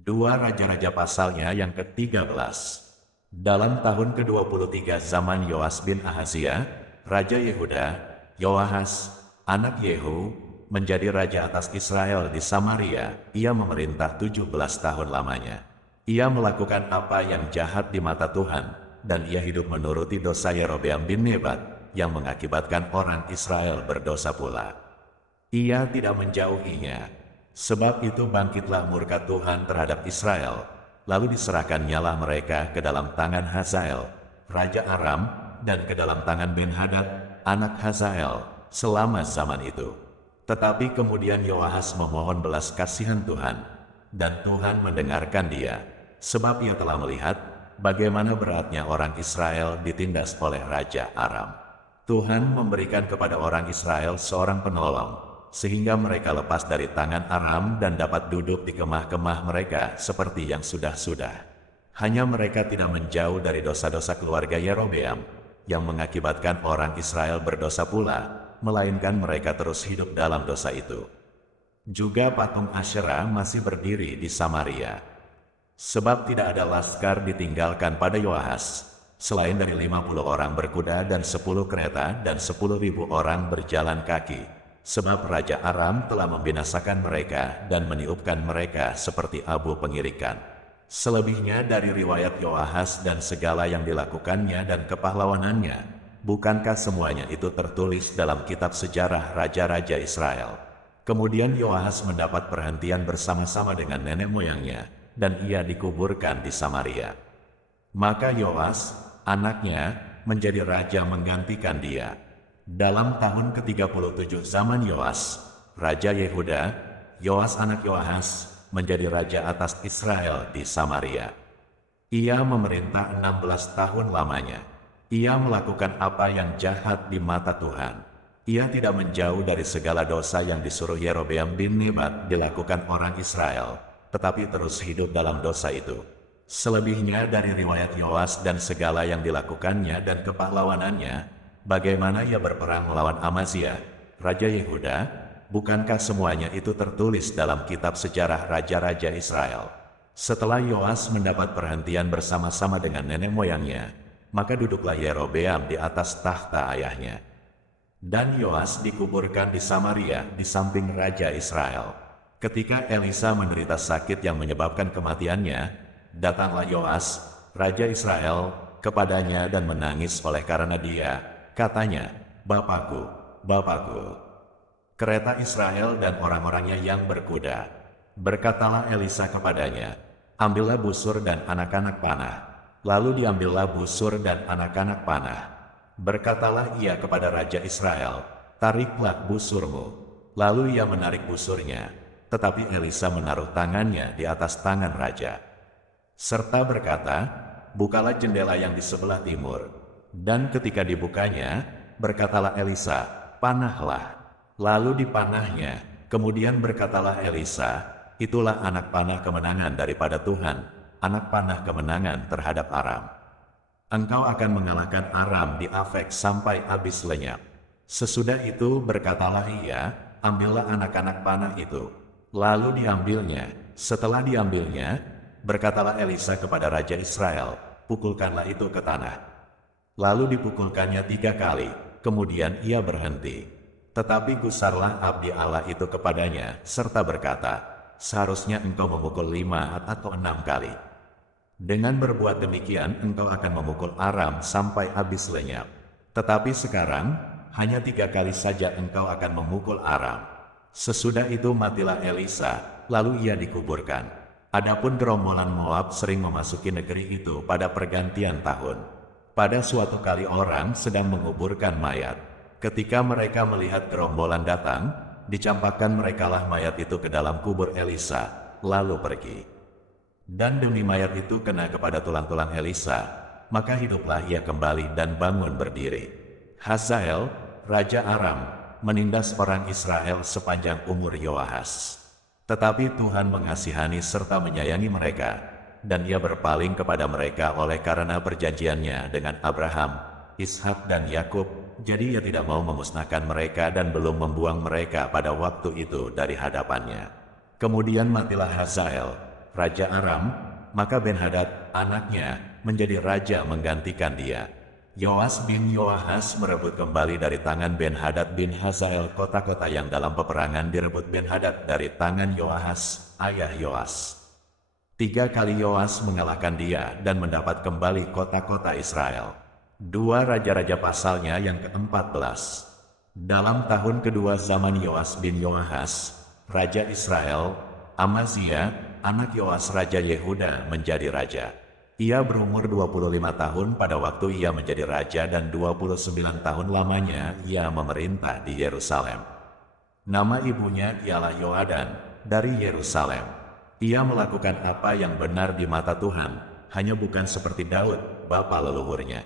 Dua Raja-Raja pasalnya yang ke-13. Dalam tahun ke-23 zaman Yoas bin Ahazia, Raja Yehuda, Yoahas, anak Yehu, menjadi raja atas Israel di Samaria. Ia memerintah 17 tahun lamanya. Ia melakukan apa yang jahat di mata Tuhan, dan ia hidup menuruti dosa Yerobeam bin Nebat, yang mengakibatkan orang Israel berdosa pula. Ia tidak menjauhinya. Sebab itu bangkitlah murka Tuhan terhadap Israel, lalu diserahkannyalah mereka ke dalam tangan Hazael, Raja Aram, dan ke dalam tangan Ben-Hadad, anak Hazael, selama zaman itu. Tetapi kemudian Yoahas memohon belas kasihan Tuhan, dan Tuhan mendengarkan dia, sebab ia telah melihat bagaimana beratnya orang Israel ditindas oleh Raja Aram. Tuhan memberikan kepada orang Israel seorang penolong, sehingga mereka lepas dari tangan Aram dan dapat duduk di kemah-kemah mereka seperti yang sudah-sudah. Hanya mereka tidak menjauh dari dosa-dosa keluarga Yerobeam, yang mengakibatkan orang Israel berdosa pula, melainkan mereka terus hidup dalam dosa itu. Juga patung Asyera masih berdiri di Samaria. Sebab tidak ada laskar ditinggalkan pada Yoahas, selain dari 50 orang berkuda dan 10 kereta dan 10.000 orang berjalan kaki. Sebab Raja Aram telah membinasakan mereka dan meniupkan mereka seperti abu pengirikan. Selebihnya dari riwayat Yoahas dan segala yang dilakukannya dan kepahlawanannya, bukankah semuanya itu tertulis dalam kitab sejarah Raja-Raja Israel? Kemudian Yoahas mendapat perhentian bersama-sama dengan nenek moyangnya, dan ia dikuburkan di Samaria. Maka Yoas, anaknya, menjadi raja menggantikan dia. Dalam tahun ke-37 zaman Yoas, Raja Yehuda, Yoas anak Yoahas, menjadi raja atas Israel di Samaria. Ia memerintah 16 tahun lamanya. Ia melakukan apa yang jahat di mata Tuhan. Ia tidak menjauh dari segala dosa yang disuruh Yerobeam bin Nebat dilakukan orang Israel, tetapi terus hidup dalam dosa itu. Selebihnya dari riwayat Yoas dan segala yang dilakukannya dan kepahlawanannya, bagaimana ia berperang melawan Amazia, Raja Yehuda, bukankah semuanya itu tertulis dalam kitab sejarah Raja-Raja Israel? Setelah Yoas mendapat perhentian bersama-sama dengan nenek moyangnya, maka duduklah Yerobeam di atas tahta ayahnya. Dan Yoas dikuburkan di Samaria di samping Raja Israel. Ketika Elisa menderita sakit yang menyebabkan kematiannya, datanglah Yoas, Raja Israel, kepadanya dan menangis oleh karena dia. Katanya, "Bapakku, Bapakku, kereta Israel dan orang-orangnya yang berkuda." Berkatalah Elisa kepadanya, "Ambillah busur dan anak-anak panah." Lalu diambillah busur dan anak-anak panah. Berkatalah ia kepada Raja Israel, "Tariklah busurmu." Lalu ia menarik busurnya, tetapi Elisa menaruh tangannya di atas tangan raja, serta berkata, "Bukalah jendela yang di sebelah timur." Dan ketika dibukanya, berkatalah Elisa, "Panahlah." Lalu dipanahnya. Kemudian berkatalah Elisa, "Itulah anak panah kemenangan daripada Tuhan, anak panah kemenangan terhadap Aram. Engkau akan mengalahkan Aram di Afek sampai habis lenyap." Sesudah itu berkatalah ia, "Ambillah anak-anak panah itu." Lalu diambilnya. Setelah diambilnya, berkatalah Elisa kepada Raja Israel, "Pukulkanlah itu ke tanah." Lalu dipukulkannya 3 kali, kemudian ia berhenti. Tetapi gusarlah abdi Allah itu kepadanya, serta berkata, "Seharusnya engkau memukul 5 atau 6 kali. Dengan berbuat demikian, engkau akan memukul Aram sampai habis lenyap. Tetapi sekarang, hanya 3 kali saja engkau akan memukul Aram." Sesudah itu matilah Elisa, lalu ia dikuburkan. Adapun gerombolan Moab sering memasuki negeri itu pada pergantian tahun. Pada suatu kali orang sedang menguburkan mayat. Ketika mereka melihat gerombolan datang, dicampakkan merekalah mayat itu ke dalam kubur Elisa, lalu pergi. Dan demi mayat itu kena kepada tulang-tulang Elisa, maka hiduplah ia kembali dan bangun berdiri. Hazael, Raja Aram, menindas orang Israel sepanjang umur Yoahas. Tetapi Tuhan mengasihani serta menyayangi mereka, dan ia berpaling kepada mereka oleh karena perjanjiannya dengan Abraham, Ishak dan Yakub. Jadi ia tidak mau memusnahkan mereka dan belum membuang mereka pada waktu itu dari hadapannya. Kemudian matilah Hazael, raja Aram, maka Ben-Hadad, anaknya, menjadi raja menggantikan dia. Yoas bin Yoahas merebut kembali dari tangan Ben-Hadad bin Hazael kota-kota yang dalam peperangan direbut Ben-Hadad dari tangan Yoahas, ayah Yoas. 3 kali Yoas mengalahkan dia dan mendapat kembali kota-kota Israel. 2 Raja-Raja pasalnya yang ke-14. Dalam tahun kedua zaman Yoas bin Yoahas, Raja Israel, Amazia, anak Yoas Raja Yehuda menjadi raja. Ia berumur 25 tahun pada waktu ia menjadi raja dan 29 tahun lamanya ia memerintah di Yerusalem. Nama ibunya ialah Yoadan dari Yerusalem. Ia melakukan apa yang benar di mata Tuhan, hanya bukan seperti Daud, bapa leluhurnya.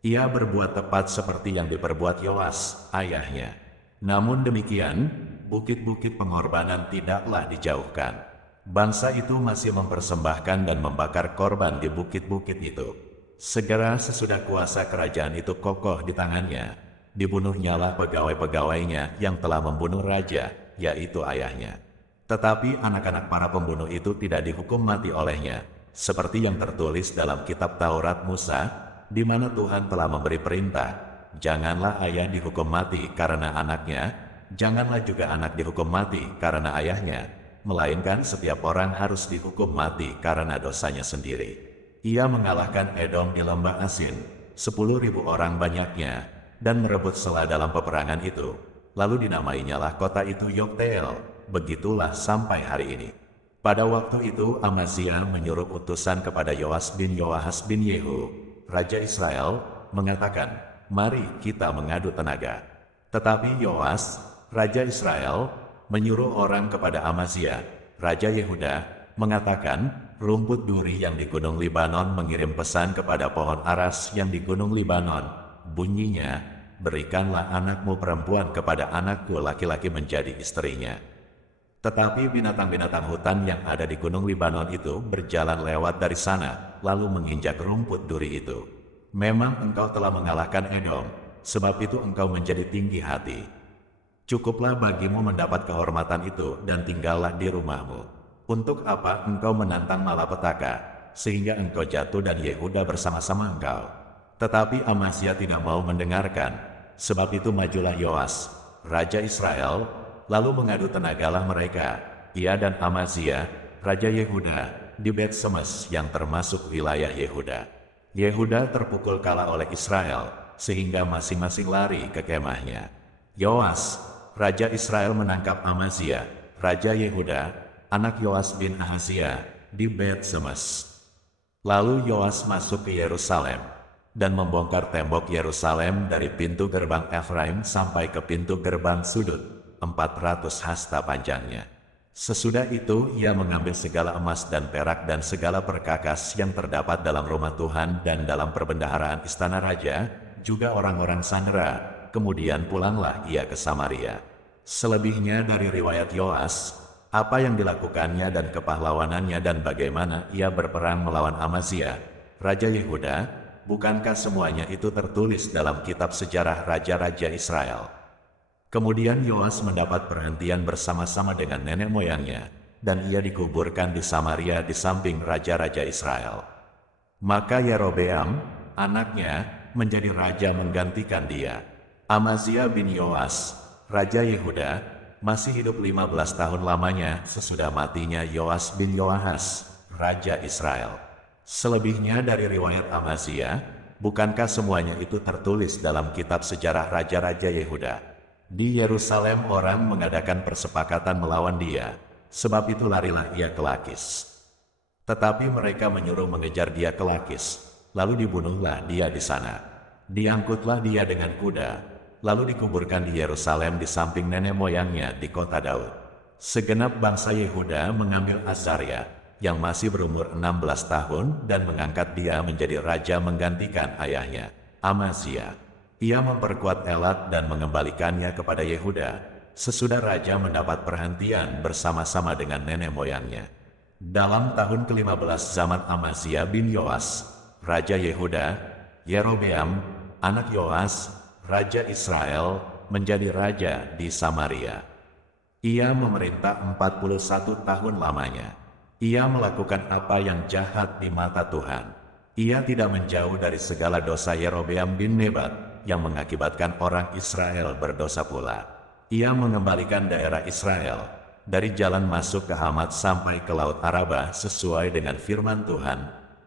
Ia berbuat tepat seperti yang diperbuat Yoas, ayahnya. Namun demikian, bukit-bukit pengorbanan tidaklah dijauhkan. Bangsa itu masih mempersembahkan dan membakar korban di bukit-bukit itu. Segera sesudah kuasa kerajaan itu kokoh di tangannya, dibunuhnyalah pegawai-pegawainya yang telah membunuh raja, yaitu ayahnya. Tetapi anak-anak para pembunuh itu tidak dihukum mati olehnya, seperti yang tertulis dalam kitab Taurat Musa, di mana Tuhan telah memberi perintah, janganlah ayah dihukum mati karena anaknya, janganlah juga anak dihukum mati karena ayahnya, melainkan setiap orang harus dihukum mati karena dosanya sendiri. Ia mengalahkan Edom di lembah Asin, 10.000 orang banyaknya, dan merebut Sela dalam peperangan itu. Lalu dinamainyalah kota itu Yokteel, begitulah sampai hari ini. Pada waktu itu Amazia menyuruh utusan kepada Yoas bin Yoahas bin Yehu, Raja Israel, mengatakan, mari kita mengadu tenaga. Tetapi Yoas, Raja Israel, menyuruh orang kepada Amazia, Raja Yehuda, mengatakan, rumput duri yang di Gunung Libanon mengirim pesan kepada pohon aras yang di Gunung Libanon. Bunyinya, berikanlah anakmu perempuan kepada anakku laki-laki menjadi istrinya. Tetapi binatang-binatang hutan yang ada di Gunung Libanon itu berjalan lewat dari sana, lalu menginjak rumput duri itu. Memang engkau telah mengalahkan Edom, sebab itu engkau menjadi tinggi hati. Cukuplah bagimu mendapat kehormatan itu dan tinggallah di rumahmu. Untuk apa engkau menantang malapetaka, sehingga engkau jatuh dan Yehuda bersama-sama engkau? Tetapi Amazia tidak mau mendengarkan, sebab itu majulah Yoas, Raja Israel, lalu mengadu tenagalah mereka, ia dan Amazia, Raja Yehuda, di Bet-Semes yang termasuk wilayah Yehuda. Yehuda terpukul kalah oleh Israel, sehingga masing-masing lari ke kemahnya. Yoas, Raja Israel menangkap Amazia, Raja Yehuda, anak Yoas bin Ahazia, di Bet-Semes. Lalu Yoas masuk ke Yerusalem, dan membongkar tembok Yerusalem dari pintu gerbang Efraim sampai ke pintu gerbang sudut, 400 hasta panjangnya. Sesudah itu ia mengambil segala emas dan perak dan segala perkakas yang terdapat dalam rumah Tuhan dan dalam perbendaharaan istana raja, juga orang-orang Sanra. Kemudian pulanglah ia ke Samaria. Selebihnya dari riwayat Yoas, apa yang dilakukannya dan kepahlawanannya dan bagaimana ia berperang melawan Amazia, Raja Yehuda, bukankah semuanya itu tertulis dalam kitab sejarah Raja-Raja Israel? Kemudian Yoas mendapat perhentian bersama-sama dengan nenek moyangnya, dan ia dikuburkan di Samaria di samping Raja-Raja Israel. Maka Yerobeam, anaknya, menjadi raja menggantikan dia. Amazia bin Yoas, Raja Yehuda, masih hidup 15 tahun lamanya sesudah matinya Yoas bin Yoahas, Raja Israel. Selebihnya dari riwayat Amazia, bukankah semuanya itu tertulis dalam kitab sejarah Raja-Raja Yehuda? Di Yerusalem orang mengadakan persepakatan melawan dia, sebab itu larilah ia ke Lakis. Tetapi mereka menyuruh mengejar dia ke Lakis, lalu dibunuhlah dia di sana. Diangkutlah dia dengan kuda, lalu dikuburkan di Yerusalem di samping nenek moyangnya di kota Daud. Segenap bangsa Yehuda mengambil Azaria, yang masih berumur 16 tahun dan mengangkat dia menjadi raja menggantikan ayahnya, Amazia. Ia memperkuat Elat dan mengembalikannya kepada Yehuda, sesudah raja mendapat perhentian bersama-sama dengan nenek moyangnya. Dalam tahun ke-15 zaman Amazia bin Yoas, Raja Yehuda, Yerobeam, anak Yoas, Raja Israel, menjadi raja di Samaria. Ia memerintah 41 tahun lamanya. Ia melakukan apa yang jahat di mata Tuhan. Ia tidak menjauh dari segala dosa Yerobeam bin Nebat yang mengakibatkan orang Israel berdosa pula. Ia mengembalikan daerah Israel dari jalan masuk ke Hamat sampai ke Laut Araba sesuai dengan firman Tuhan,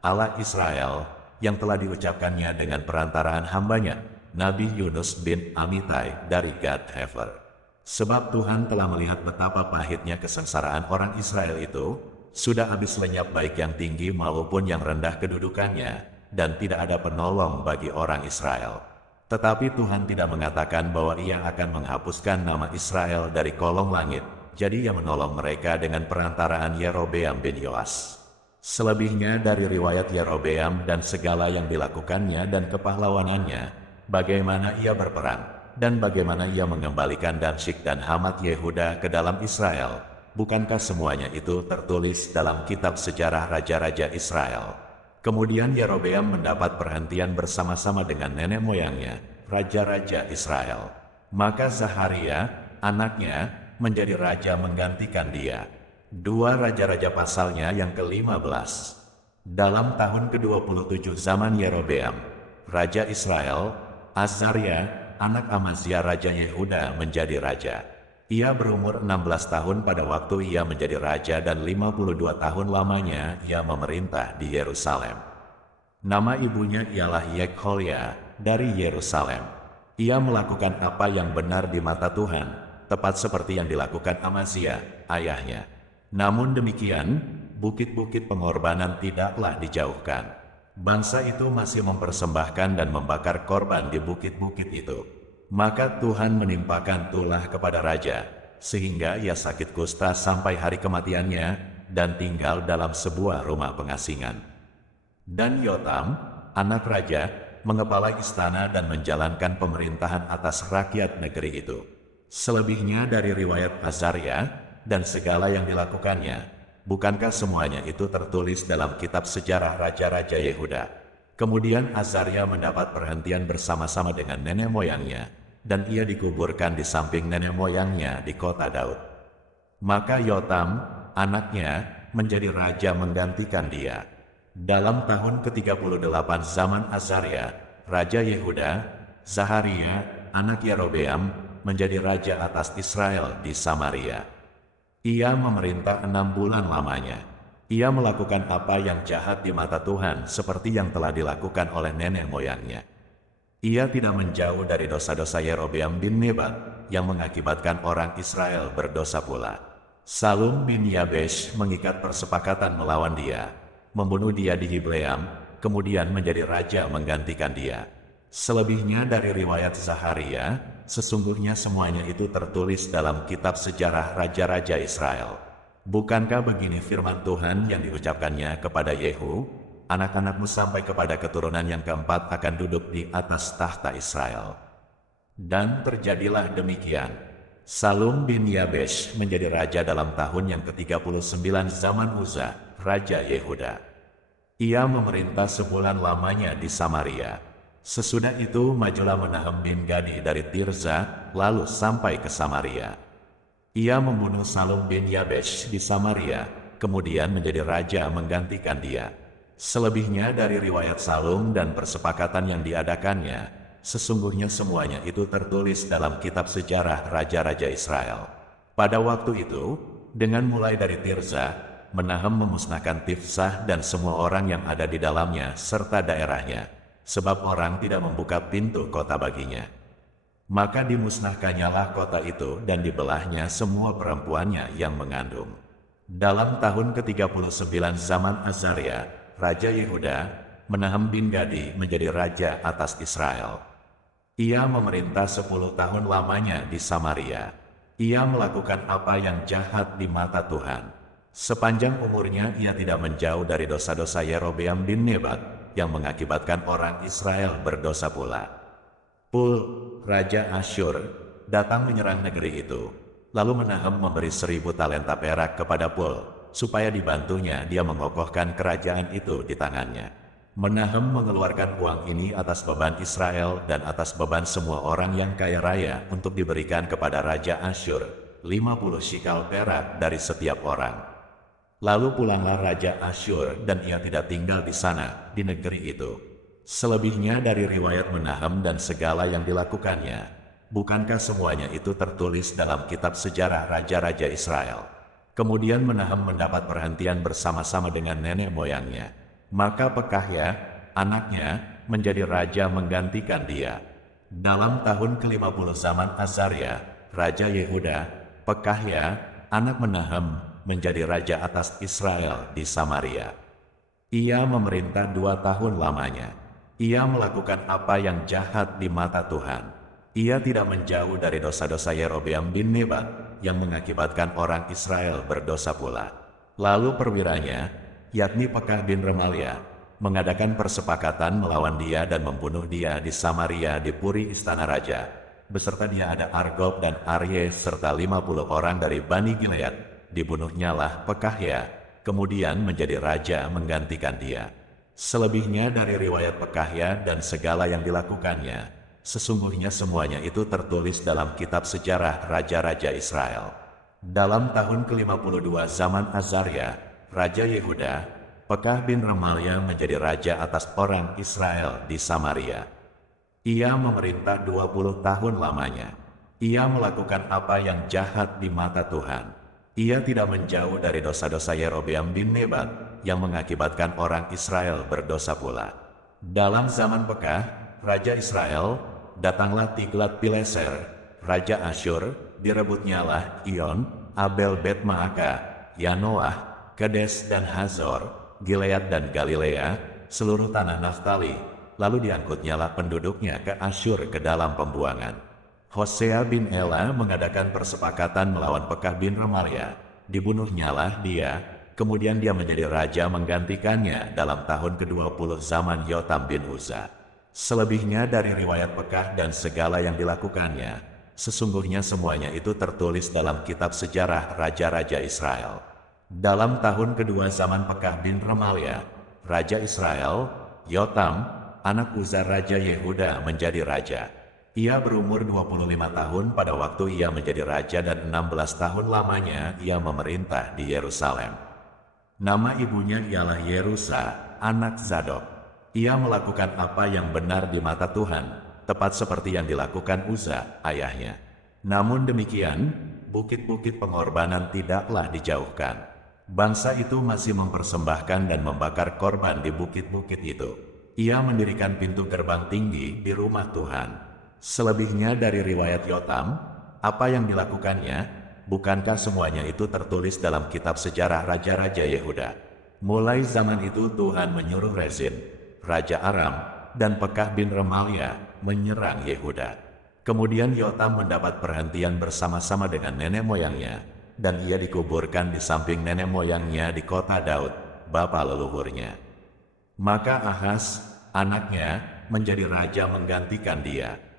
Allah Israel, yang telah diucapkannya dengan perantaraan hambanya, Nabi Yunus bin Amitai dari Gad-Hefer. Sebab Tuhan telah melihat betapa pahitnya kesengsaraan orang Israel itu, sudah habis lenyap baik yang tinggi maupun yang rendah kedudukannya, dan tidak ada penolong bagi orang Israel. Tetapi Tuhan tidak mengatakan bahwa Ia akan menghapuskan nama Israel dari kolong langit, jadi Ia menolong mereka dengan perantaraan Yerobeam bin Yoas. Selebihnya dari riwayat Yerobeam dan segala yang dilakukannya dan kepahlawanannya, bagaimana ia berperang, dan bagaimana ia mengembalikan Damsyik dan Hamat Yehuda ke dalam Israel, bukankah semuanya itu tertulis dalam kitab sejarah raja-raja Israel? Kemudian Yerobeam mendapat perhentian bersama-sama dengan nenek moyangnya, raja-raja Israel. Maka Zaharia, anaknya, menjadi raja menggantikan dia. 2 Raja-Raja pasalnya yang ke-15. Dalam tahun ke-27 zaman Yerobeam, Raja Israel, Azaria, anak Amazia Raja Yehuda menjadi raja. Ia berumur 16 tahun pada waktu ia menjadi raja dan 52 tahun lamanya ia memerintah di Yerusalem. Nama ibunya ialah Yekholia dari Yerusalem. Ia melakukan apa yang benar di mata Tuhan, tepat seperti yang dilakukan Amazia, ayahnya. Namun demikian, bukit-bukit pengorbanan tidaklah dijauhkan. Bangsa itu masih mempersembahkan dan membakar korban di bukit-bukit itu. Maka Tuhan menimpakan tulah kepada raja, sehingga ia sakit kusta sampai hari kematiannya, dan tinggal dalam sebuah rumah pengasingan. Dan Yotam, anak raja, mengepalai istana dan menjalankan pemerintahan atas rakyat negeri itu. Selebihnya dari riwayat Azaria, dan segala yang dilakukannya, bukankah semuanya itu tertulis dalam kitab sejarah raja-raja Yehuda? Kemudian Azaria mendapat perhentian bersama-sama dengan nenek moyangnya, dan ia dikuburkan di samping nenek moyangnya di kota Daud. Maka Yotam, anaknya, menjadi raja menggantikan dia. Dalam tahun ke-38 zaman Azaria, Raja Yehuda, Zaharia, anak Yerobeam, menjadi raja atas Israel di Samaria. Ia memerintah 6 bulan lamanya. Ia melakukan apa yang jahat di mata Tuhan seperti yang telah dilakukan oleh nenek moyangnya. Ia tidak menjauh dari dosa-dosa Yerobeam bin Nebat yang mengakibatkan orang Israel berdosa pula. Salum bin Yabesh mengikat persepakatan melawan dia, membunuh dia di Gibleam, kemudian menjadi raja menggantikan dia. Selebihnya dari riwayat Zaharia, sesungguhnya semuanya itu tertulis dalam kitab sejarah raja-raja Israel. Bukankah begini firman Tuhan yang diucapkannya kepada Yehu, anak-anakmu sampai kepada keturunan yang keempat akan duduk di atas tahta Israel. Dan terjadilah demikian. Salum bin Yabesh menjadi raja dalam tahun yang ke-39 zaman Uzza, Raja Yehuda. Ia memerintah sebulan lamanya di Samaria. Sesudah itu majulah Menahem bin Gadi dari Tirza, lalu sampai ke Samaria. Ia membunuh Salum bin Yabesh di Samaria, kemudian menjadi raja menggantikan dia. Selebihnya dari riwayat Salum dan persepakatan yang diadakannya, sesungguhnya semuanya itu tertulis dalam kitab sejarah raja-raja Israel. Pada waktu itu, dengan mulai dari Tirza, Menahem memusnahkan Tifsah dan semua orang yang ada di dalamnya serta daerahnya, sebab orang tidak membuka pintu kota baginya. Maka dimusnahkannyalah kota itu dan dibelahnya semua perempuannya yang mengandung. Dalam tahun ke-39 zaman Azaria, Raja Yehuda, Menahem bin Gadi menjadi raja atas Israel. Ia memerintah 10 tahun lamanya di Samaria. Ia melakukan apa yang jahat di mata Tuhan. Sepanjang umurnya ia tidak menjauh dari dosa-dosa Yerobeam bin Nebat, yang mengakibatkan orang Israel berdosa pula. Pul, Raja Asyur, datang menyerang negeri itu. Lalu Menahem memberi 1000 talenta perak kepada Pul, supaya dibantunya dia mengokohkan kerajaan itu di tangannya. Menahem mengeluarkan uang ini atas beban Israel dan atas beban semua orang yang kaya raya untuk diberikan kepada Raja Asyur, 50 shikal perak dari setiap orang. Lalu pulanglah Raja Asyur dan ia tidak tinggal di sana, di negeri itu. Selebihnya dari riwayat Menahem dan segala yang dilakukannya, bukankah semuanya itu tertulis dalam kitab sejarah raja-raja Israel? Kemudian Menahem mendapat perhentian bersama-sama dengan nenek moyangnya. Maka Pekahya, anaknya, menjadi raja menggantikan dia. Dalam tahun ke-50 zaman Azaria, Raja Yehuda, Pekahya, anak Menahem, menjadi raja atas Israel di Samaria. Ia memerintah 2 tahun lamanya. Ia melakukan apa yang jahat di mata Tuhan. Ia tidak menjauh dari dosa-dosa Yerobeam bin Nebat yang mengakibatkan orang Israel berdosa pula. Lalu perwiranya, yakni Pekah bin Remalia, mengadakan persepakatan melawan dia dan membunuh dia di Samaria di puri istana raja. Beserta dia ada Argob dan Arye serta 50 orang dari Bani Gilead. Dibunuhnyalah Pekahya, kemudian menjadi raja menggantikan dia. Selebihnya dari riwayat Pekahya dan segala yang dilakukannya, sesungguhnya semuanya itu tertulis dalam kitab sejarah raja-raja Israel. Dalam tahun ke-52 zaman Azaria, Raja Yehuda, Pekah bin Remalia menjadi raja atas orang Israel di Samaria. Ia memerintah 20 tahun lamanya. Ia melakukan apa yang jahat di mata Tuhan. Ia tidak menjauh dari dosa-dosa Yerobeam bin Nebat yang mengakibatkan orang Israel berdosa pula. Dalam zaman Pekah, Raja Israel, datanglah Tiglat-Pileser, Raja Asyur, direbutnyalah Iyon, Abel Bet-Maaka, Yanoah, Kedes dan Hazor, Gilead dan Galilea, seluruh tanah Naftali, lalu diangkutnyalah penduduknya ke Asyur ke dalam pembuangan. Hosea bin Ela mengadakan persepakatan melawan Pekah bin Remalia. Dibunuhnyalah dia, kemudian dia menjadi raja menggantikannya dalam tahun ke-20 zaman Yotam bin Uzza. Selebihnya dari riwayat Pekah dan segala yang dilakukannya, sesungguhnya semuanya itu tertulis dalam kitab sejarah raja-raja Israel. Dalam tahun kedua zaman Pekah bin Remalia, Raja Israel, Yotam, anak Uzza Raja Yehuda menjadi raja. Ia berumur 25 tahun pada waktu ia menjadi raja dan 16 tahun lamanya ia memerintah di Yerusalem. Nama ibunya ialah Yerusa, anak Zadok. Ia melakukan apa yang benar di mata Tuhan, tepat seperti yang dilakukan Uzza, ayahnya. Namun demikian, bukit-bukit pengorbanan tidaklah dijauhkan. Bangsa itu masih mempersembahkan dan membakar korban di bukit-bukit itu. Ia mendirikan pintu gerbang tinggi di rumah Tuhan. Selebihnya dari riwayat Yotam, apa yang dilakukannya, bukankah semuanya itu tertulis dalam kitab sejarah raja-raja Yehuda? Mulai zaman itu Tuhan menyuruh Rezin, Raja Aram, dan Pekah bin Remalia menyerang Yehuda. Kemudian Yotam mendapat perhentian bersama-sama dengan nenek moyangnya, dan ia dikuburkan di samping nenek moyangnya di kota Daud, bapa leluhurnya. Maka Ahaz, anaknya, menjadi raja menggantikan dia.